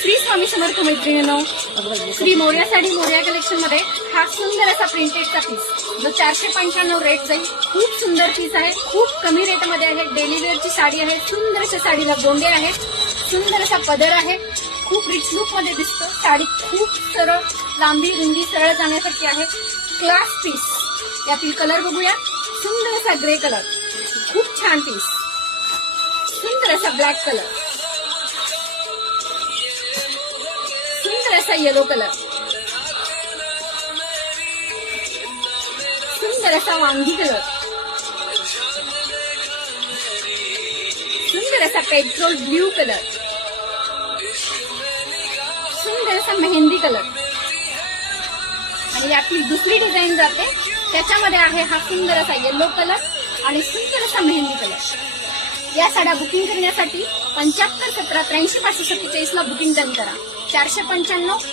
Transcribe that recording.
श्री स्वामी समर्थ मैत्रिणींनो, श्री मोर्या साडी मोर्या कलेक्शन मध्ये हा सुंदर असा प्रिंटेडचा पीस जो 495 रेट जाईल. खूप सुंदर पीस आहे, खूप कमी रेट मध्ये आहे. डेली वेअरची साडी आहे. सुंदर अशा साडीला गोंडे आहेत, सुंदर असा पदर आहे, खूप रिच लुक मध्ये दिसतो. साडी खूप सरळ, लांबी रुंदी सरळ जाण्यासारखी आहे. Class piece. यातील कलर बघूया. सुंदर असा ग्रे कलर, खूप छान पीस. सुंदर असा ब्लॅक कलर, सुंदर असा येलो कलर, सुंदर असा वांगी कलर, सुंदर असा पेट्रोल ब्ल्यू कलर, सुंदर असा मेहंदी कलर. आणि यातली दुसरी डिझाईन जाते, त्याच्यामध्ये आहे हा सुंदर असा येलो कलर आणि सुंदर असा मेहंदी कलर. या साड्या बुकिंग करण्यासाठी 75 17 83 547 ला बुकिंग डन करा. 495